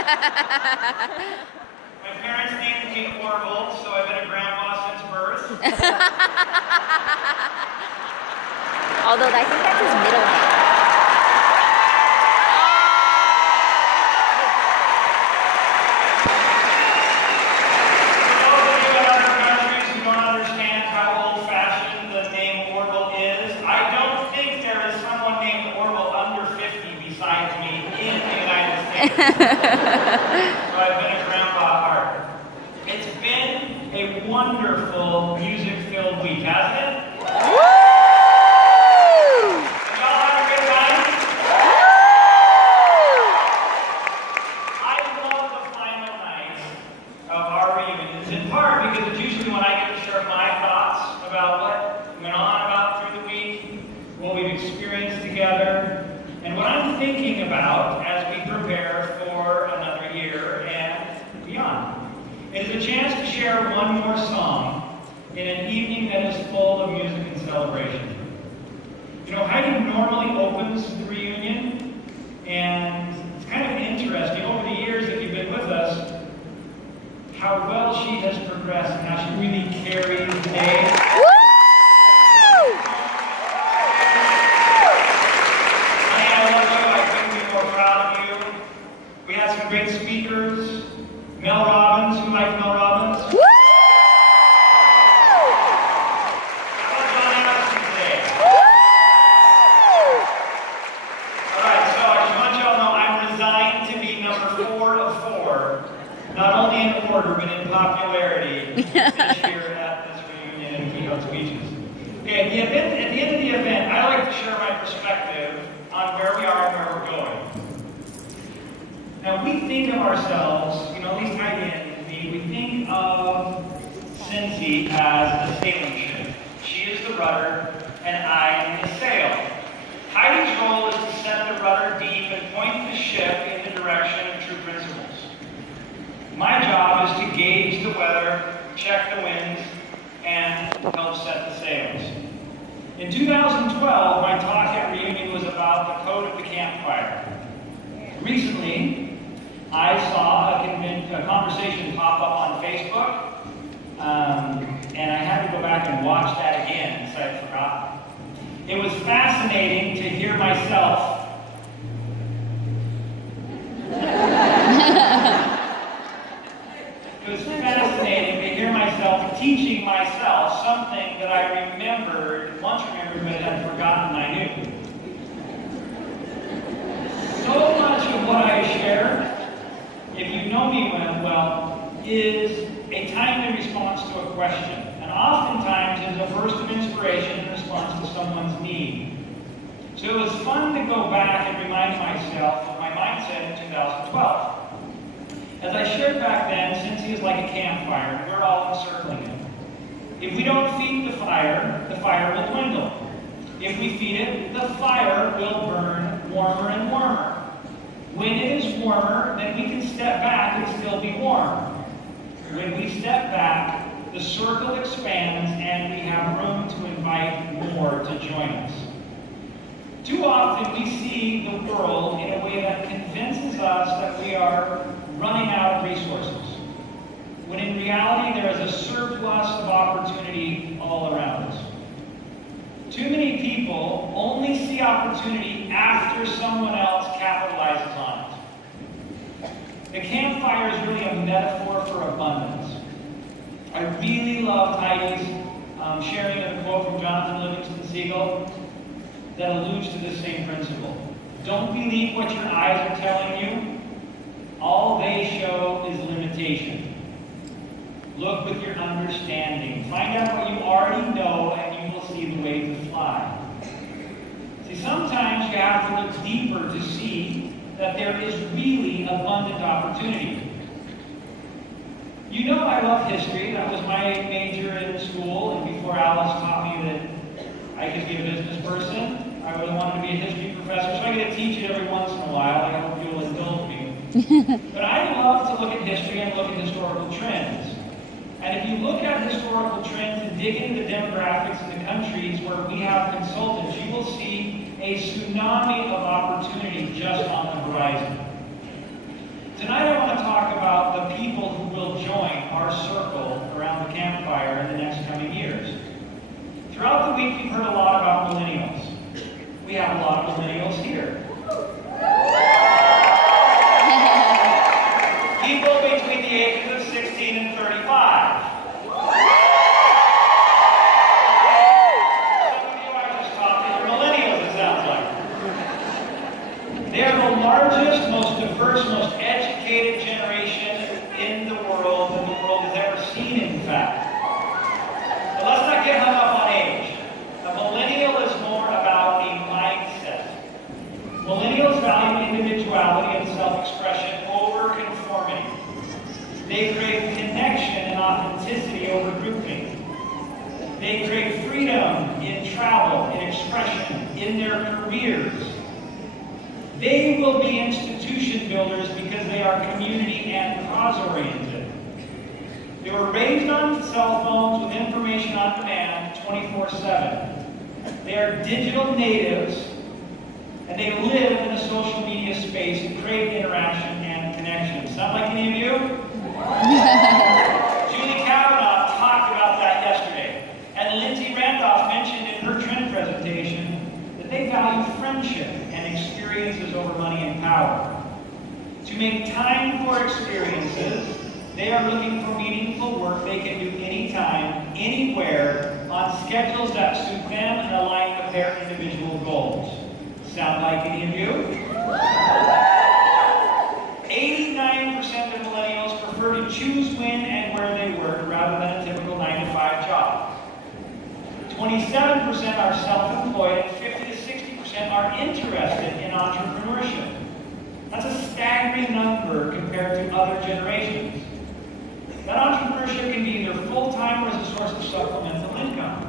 My parents named me Orville, so I've been a grandpa since birth. Although I think that's his middle name. So I've been a grandpa at heart. It's been a wonderful music-filled week, hasn't it? Woo! Did y'all have a good time? I love the final nights of our reunions, in part because it's usually when I get to share my thoughts about what went on about through the week, what we've experienced together, and what I'm thinking about as we prepare for another year and beyond. It is a chance to share one more song in an evening that is full of music and celebration. You know, Heidi normally opens the reunion, and it's kind of interesting over the years that you've been with us, how well she has progressed and how she really carries the day. We had some great speakers. Mel Robbins, who likes Mel Robbins? Woo! How about John Anderson today? Woo! Alright, so I just want y'all to know I'm resigned to be number 4 of 4, not only in order, but in popularity this year at this reunion and keynote speeches. Okay, at the end of the event, I like to share my perspective on where we are and where we're going. Now, we think of ourselves, you know, at least Heidi and me, we think of Scentsy as a sailing ship. She is the rudder, and I am the sail. Heidi's role is to set the rudder deep and point the ship in the direction of true principles. My job is to gauge the weather, check the winds, and help set the sails. In 2012, my talk at reunion was about the code of the campfire. Recently, I saw a conversation pop up on Facebook, and I had to go back and watch that again because I had forgotten. It was fascinating to hear myself It was fascinating to hear myself teaching myself something that I once remembered, but had forgotten I knew. So much of what I share, if you know me well, is a timely response to a question. And oftentimes is a burst of inspiration in response to someone's need. So it was fun to go back and remind myself of my mindset in 2012. As I shared back then, Scentsy is like a campfire, and we're all encircling it. If we don't feed the fire will dwindle. If we feed it, the fire will burn warmer and warmer. When it is warmer, then we can step back and still be warm. When we step back, the circle expands and we have room to invite more to join us. Too often we see the world in a way that convinces us that we are running out of resources, when in reality there is a surplus of opportunity all around us. Too many people only see opportunity after someone else capitalizes on it. The campfire is really a metaphor for abundance. I really loved Heidi's sharing of a quote from Jonathan Livingston Seagull that alludes to this same principle. Don't believe what your eyes are telling you. All they show is limitation. Look with your understanding. Find out what you already know and you will see the way to fly. See, sometimes you have to look deeper to see that there is really abundant opportunity. You know I love history. That was my major in school, and before Alice taught me that I could be a business person, I really wanted to be a history professor, so I get to teach it every once in a while. I hope you'll indulge me. But I love to look at history and look at historical trends. And if you look at historical trends and dig into the demographics in the countries where we have consultants, you will see a tsunami of opportunity just on the horizon. Tonight I week you've heard a lot about millennials. We have a lot of millennials here. People between the ages of 16 and 35. Some of you I just talked to are millennials, it sounds like. They are the largest, most diverse, most educated generation in the world that the world has ever seen, in fact. But let's not get hung up on age. A millennial is more about a mindset. Millennials value individuality and self-expression over conformity. They crave connection and authenticity over grouping. They crave freedom in travel, in expression, in their careers. They will be institution builders because they are community and cause-oriented. They were raised on cell phones with information on demand 24/7. They are digital natives, and they live in a social media space and crave interaction and connection. Sound like any of you? Julie Kavanaugh talked about that yesterday. And Lindsay Randolph mentioned in her trend presentation that they value friendship and experiences over money and power. To make time for experiences, they are looking for meaningful work they can do anytime, anywhere, on schedules that suit them and align with their individual goals. Sound like any of you? 89% of millennials prefer to choose when and where they work rather than a typical 9-to-5 job. 27% are self-employed and 50 to 60% are interested in entrepreneurship. That's a staggering number compared to other generations. That entrepreneurship can be either full-time or as a source of supplemental income.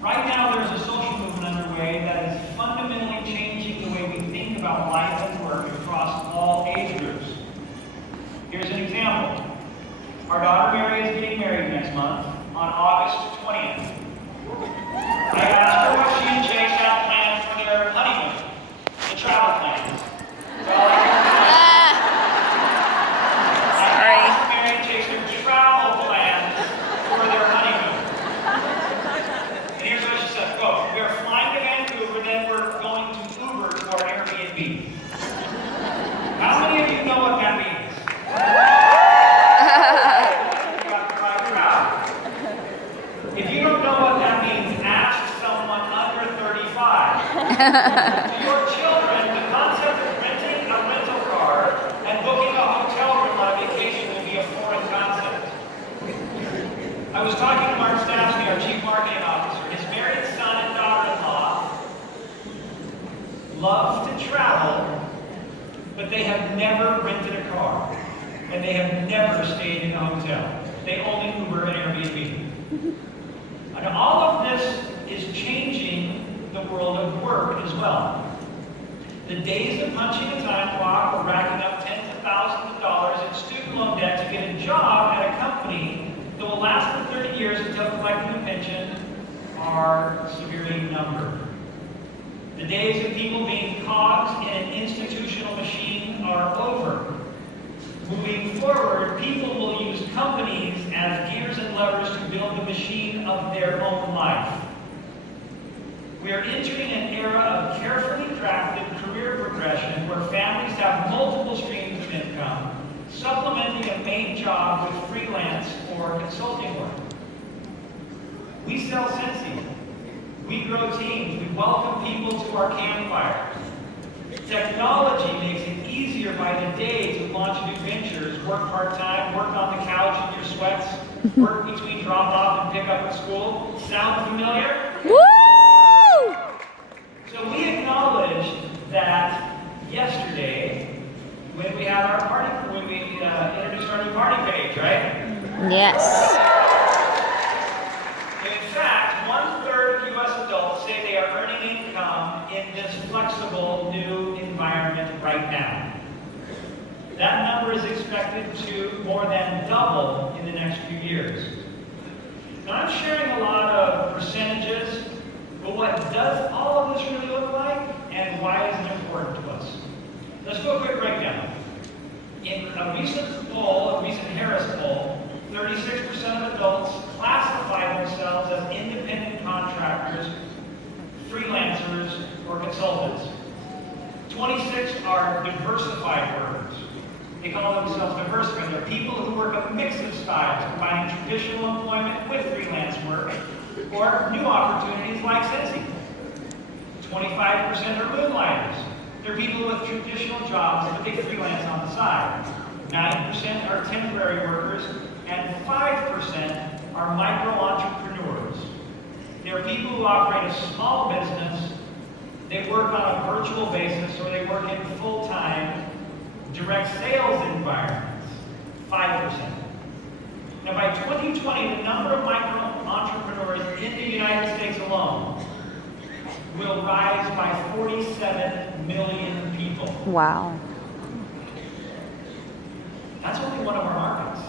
Right now, there's a social movement underway that is fundamentally changing the way we think about life and work across all age groups. Here's an example. Our daughter Mary is getting married next month on August 20th. I asked her what she and Chase have planned for their honeymoon, the travel plans. Well, Sorry. I asked Mary and Chase their travel plans for their honeymoon. And here's what she said. Quote, we are flying to Vancouver, then we're going to Uber to our Airbnb. How many of you know what that means? You got the right crowd. If you don't know what that means, ask someone under 35. To your children, the concept of renting a rental car and booking a hotel room on a vacation will be a foreign concept. I was talking to Mark Staffsky, our chief marketing officer. His married son and daughter-in-law love to travel, but they have never rented a car, and they have never stayed in a hotel. They only Uber and Airbnb. And all of this is changing the world of work as well. The days of punching a time clock or racking up tens of thousands of dollars in student loan debt to get a job at a company that will last for 30 years until collecting a pension are severely numbered. The days of people being cogs in an institutional machine are over. Moving forward, people will use companies as gears and levers to build the machine of their own life. We are entering an era of carefully crafted career progression where families have multiple streams of income, supplementing a main job with freelance or consulting work. We sell Scentsy. We grow teams. We welcome people to our campfires. Technology makes it easier by the day to launch new ventures, work part-time, work on the couch in your sweats, work between drop-off and pick-up at school. Sound familiar? Woo! So we acknowledged that yesterday when we had our party, when we introduced our new party page, right? Yes. In fact, 1/3 of U.S. adults say they are earning income in this flexible new environment right now. That number is expected to more than double in the next few years. Now, I'm sharing a lot of percentages, but what does all of this really look like, and why is it important to us? Let's do a quick breakdown. In a recent Harris poll, 36% of adults classify themselves as independent contractors. They call themselves diverse, but they're people who work a mix of styles, combining traditional employment with freelance work, or new opportunities like Scentsy. 25% are moonlighters. They're people with traditional jobs, but they freelance on the side. 9% are temporary workers, and 5% are micro-entrepreneurs. They're people who operate a small business. They work on a virtual basis, or they work in full-time direct sales environments, 5%. Now by 2020, the number of micro-entrepreneurs in the United States alone will rise by 47 million people. Wow. That's only one of our markets.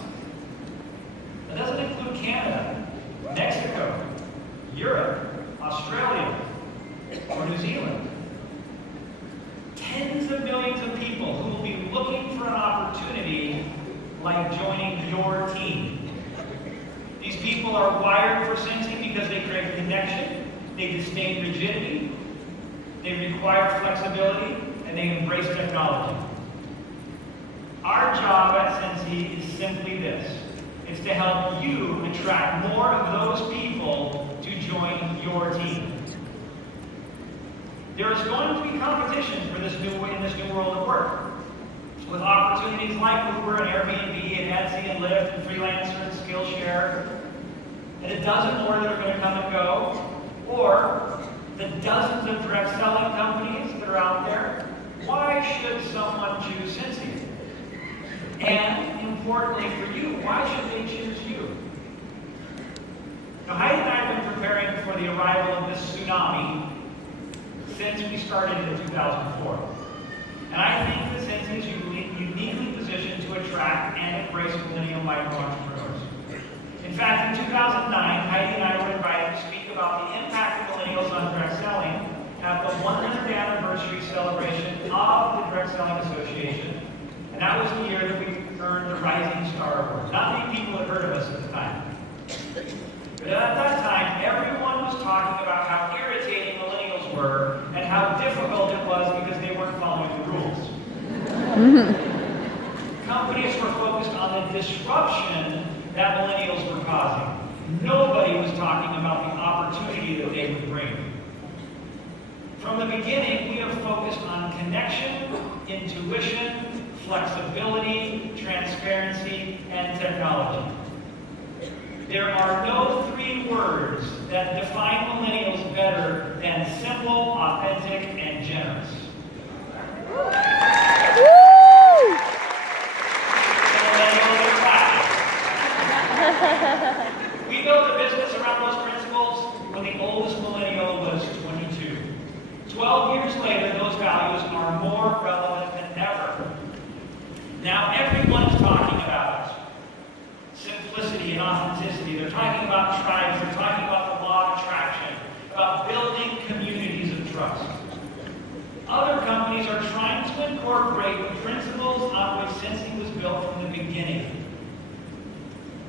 That doesn't include Canada, Mexico, Europe, Australia, or New Zealand. Tens of millions of people who will be looking for an opportunity like joining your team. These people are wired for Scentsy because they create connection, they disdain rigidity, they require flexibility, and they embrace technology. Our job at Scentsy is simply this. It's to help you attract more of those people to join your team. There is going to be competition in this new world of work, with opportunities like Uber and Airbnb and Etsy and Lyft and Freelancer and Skillshare, and a dozen more that are going to come and go, or the dozens of direct selling companies that are out there. Why should someone choose Scentsy? And importantly for you, why should they choose you? Now, Heidi and I have been preparing for the arrival of this tsunami since we started in 2004. And I think that Scentsy is uniquely positioned to attract and embrace millennial micro-entrepreneurs. In fact, in 2009, Heidi and I were invited to speak about the impact of millennials on direct selling at the 100th anniversary celebration of the Direct Selling Association. And that was the year that we earned the Rising Star Award. Not many people had heard of us at the time. But at that time, everyone was talking about how irritating millennials were and how difficult it was because they weren't following the rules. Companies were focused on the disruption that millennials were causing. Nobody was talking about the opportunity that they would bring. From the beginning, we have focused on connection, intuition, flexibility, transparency, and technology. There are no three words that define millennials better than simple, authentic, and generous. We built a business around those principles when the oldest millennial was 22. 12 years later, those values are more relevant than ever. Now everyone's talking about it. Simplicity and authenticity. They're talking about tribes. They're talking about the law of attraction, about building communities of trust. Other companies are trying to incorporate the principles on which Scentsy was built from the beginning.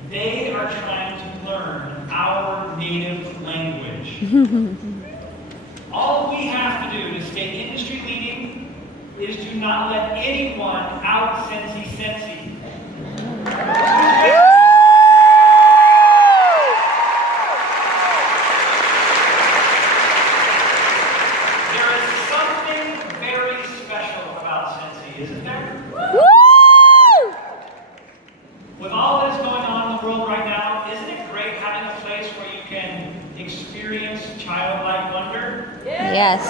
They are trying to learn our native language. All we have to do to stay industry leading is to not let anyone out Scentsy. Isn't there? Woo! With all that's going on in the world right now, isn't it great having a place where you can experience childlike wonder? Yes.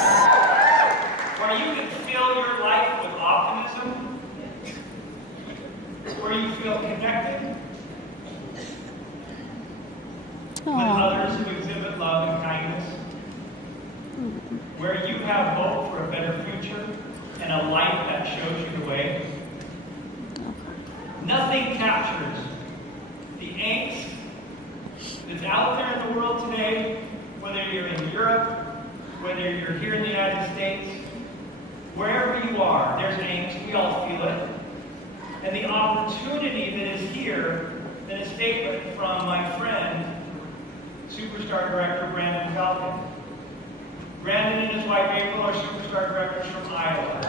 Where you can fill your life with optimism? Where you feel connected with others who exhibit love and kindness? Where you have hope for a better future and a life that shows you the way. Nothing captures the angst that's out there in the world today, whether you're in Europe, whether you're here in the United States, wherever you are, there's angst, we all feel it. And the opportunity that is here, in a statement from my friend, Superstar Director Brandon Falcon. Brandon and his wife April are Superstar Directors from Iowa.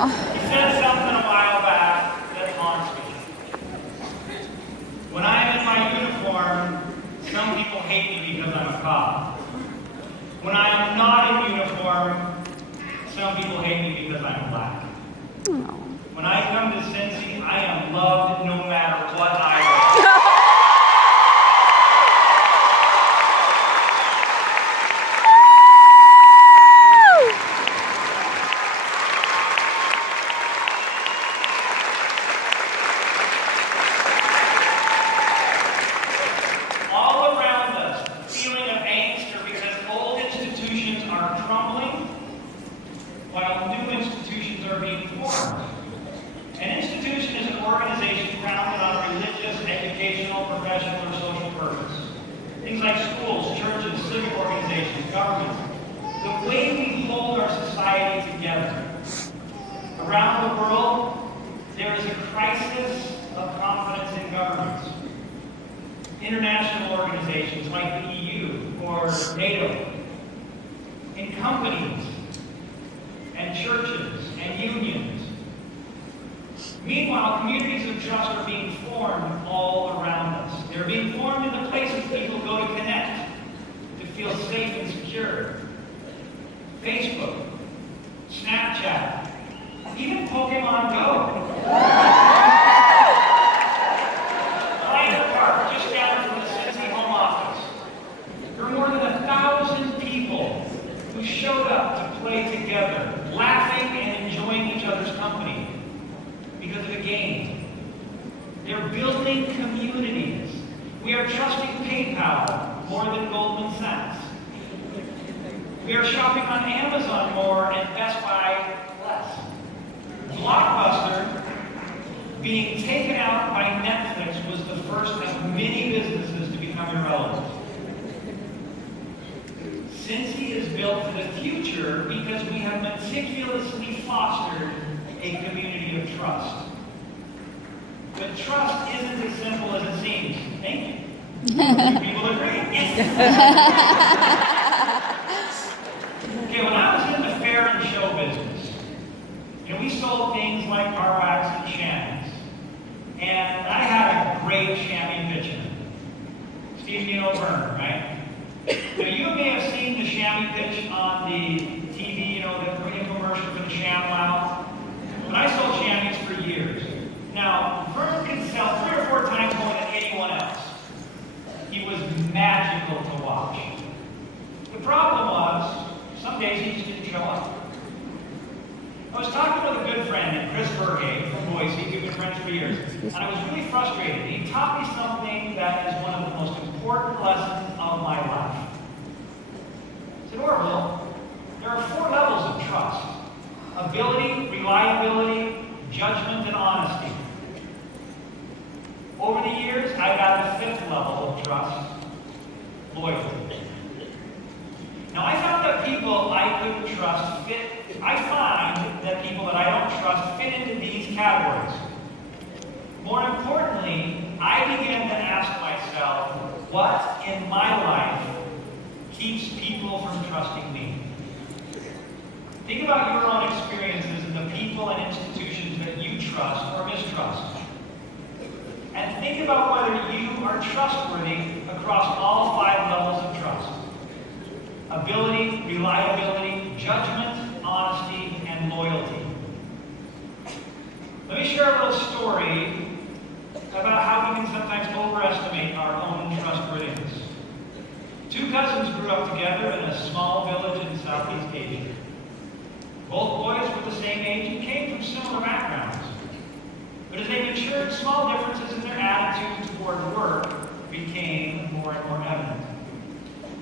He said something a while back that haunts me. When I'm in my uniform, some people hate me because I'm a cop. When I'm not in uniform, some people hate me because I'm black. When I come to Scentsy, I am loved no matter what I wear. All around us, the feeling of angst are because old institutions are crumbling, while new institutions are being formed. An institution is an organization founded on religious, educational, professional, or social purpose. Things like schools, churches, civic organizations, governments. The way we hold our society together. Around the world, there is a crisis of confidence in governments. International organizations like the EU or NATO, in companies and churches and unions. Meanwhile, communities of trust are being formed all around us. They're being formed in the places people go to connect, to feel safe and secure. Facebook, Snapchat, even Pokemon Go. Pioneer Park, just down from the Scentsy home office. There were more than 1,000 people who showed up to play together, laughing and enjoying each other's company. Because of a game. They're building communities. We are trusting PayPal more than Goldman Sachs. We are shopping on Amazon more and Best Buy less. Blockbuster being taken out by Netflix was the first of many businesses to become irrelevant. Scentsy is built for the future because we have meticulously fostered a community of trust. But trust isn't as simple as it seems. Thank you. People agree. Okay, when I was in the fair and show business, we sold things like car wax and chamois. And I had a great chamois pitcher. Steve O'Byrne, right? Now you may have seen the chamois pitch on the TV, the radio commercial for the ShamWow. But I sold chamois for years. Now, Vern could sell 3 or 4 times more than anyone else. He was magical to watch. The problem was, some days he just didn't show up. I was talking with a good friend, Chris Bergay from Boise. We've been friends for years. And I was really frustrated. He taught me something that is one of the most important lessons of my life. He said, Orville, there are 4 levels of trust. Ability, reliability, judgment, and honesty. Over the years, I got the 5th level of trust, loyalty. Now, I found that people I couldn't trust I find that people that I don't trust fit into these categories. More importantly, I began to ask myself, what in my life keeps people from trusting me? Think about your own experiences and the people and institutions that you trust or mistrust. And think about whether you are trustworthy across all 5 levels of trust. Ability, reliability, judgment, honesty, and loyalty. Let me share a little story about how we can sometimes overestimate our own trustworthiness. 2 cousins grew up together in a small village in Southeast Asia. Both boys were the same age and came from similar backgrounds. But as they matured, small differences in their attitudes toward work became more and more evident.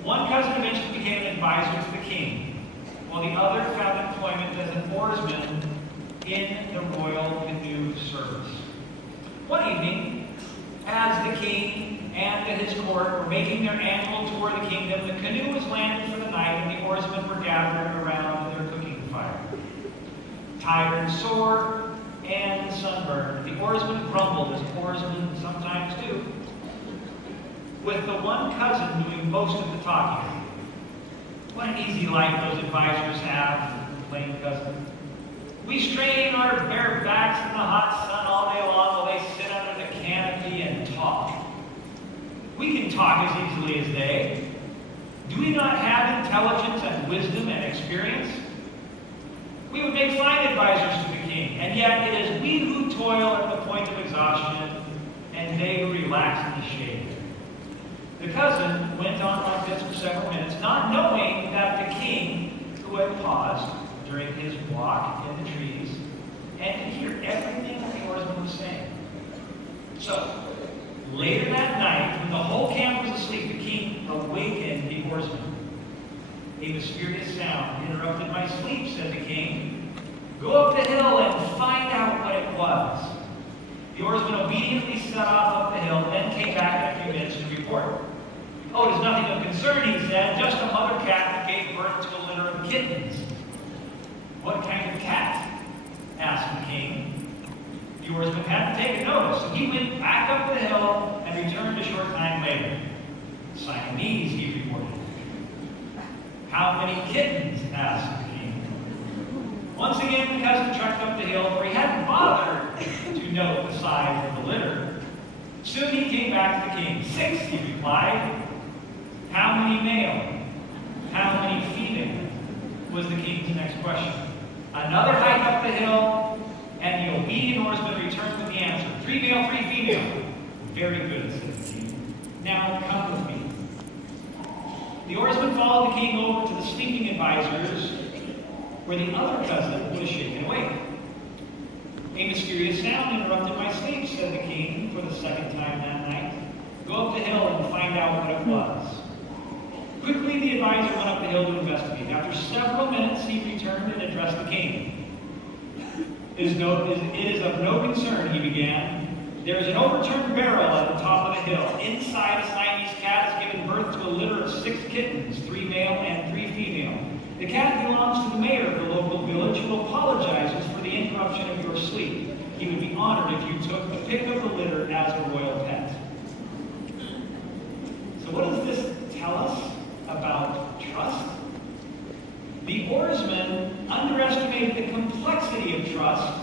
One cousin eventually became an advisor to the king, while the other found employment as an oarsman in the royal canoe service. One evening, as the king and his court were making their annual tour of the kingdom, the canoe was landed for the night and the oarsmen were gathered around their cooking fire. Tired and sore and sunburned, the oarsmen grumbled, as oarsmen sometimes do, with the one cousin doing most of the talking. What an easy life those advisors have, complained cousin. We strain our bare backs in the hot sun all day long while they sit under the canopy and talk. We can talk as easily as they. Do we not have intelligence and wisdom and experience? We would make fine advisors to the king, and yet it is we who toil at the point of exhaustion, and they who relax in the shade. The cousin went on like this for several minutes, not knowing that the king, who had paused during his walk in the trees, and could hear everything that the oarsman was saying. So, later that night, when the whole camp was asleep, the king awakened the oarsman. A mysterious sound interrupted my sleep, said the king. Go up the hill and find out what it was. The oarsman obediently set off up the hill, then came back in a few minutes to report. Oh, it is nothing of concern, he said, just a mother cat that gave birth to a litter of kittens. What kind of cat? Asked the king. The oarsman hadn't taken notice, so he went back up the hill and returned a short time later. Siamese, he reported. How many kittens? Asked the king. Once again, the cousin trekked up the hill, for he hadn't bothered to note the size of the litter. Soon he came back to the king. 6, he replied. How many male? How many female? Was the king's next question. Another hike up the hill, and the obedient oarsman returned with the answer. 3 male, 3 female. Very good, said the king. Now come with me. The oarsman followed the king over to the sleeping advisors, where the other cousin was shaken awake. A mysterious sound interrupted my sleep, said the king for the second time that night. Go up the hill and find out what it was. Quickly, the advisor went up the hill to investigate. After several minutes, he returned and addressed the king. It is of no concern, he began. There is an overturned barrel at the top of the hill. Inside, a Siamese cat has given birth to a litter of 6 kittens, 3 male and 3 female. The cat belongs to the mayor of the local village, who apologizes for the interruption of your sleep. He would be honored if you took the pick of the litter as a royal pet. So what does this tell us about trust? The oarsman underestimated the complexity of trust